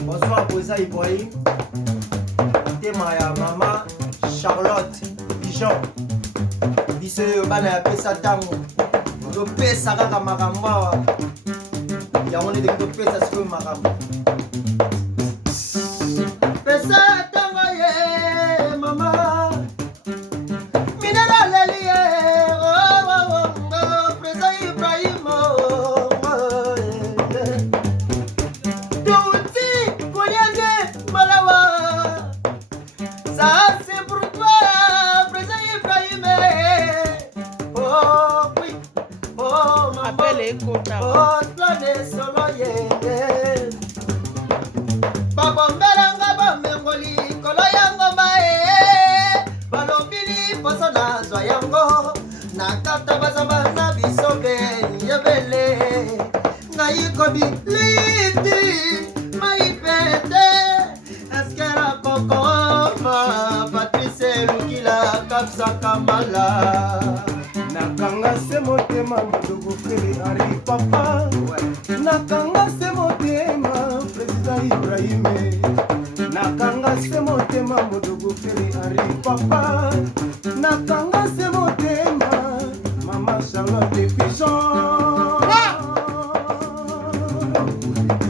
Bonsoir Boza Ibrahim. Tema ya mama Charlotte Bijon. Biso yo bana ya pesa tango. Topesa kaka makambo awa. Yango nde topesa sikoyo makambo. Pesa tango ye mama. Mineral ye. Presa Ibrahim. Ça c'est pour toi, président Ibrahim. Oh oui, oh maman. Oh tlane solo ye. Babombelanga bomengoli kolo yango mae. Balobili posona zwa yango. Nakata bazaba na bisobe yebele. Naikobi liti maipete. Askera koko. Patrice Lukila Kapsa Kamala Nakanga se motema Modogo Fere Ari Papa Nakanga se motema Président Ibrahim Nakanga se motema Modogo Fere Ari Papa Nakanga se motema Mama Charlotte Pichon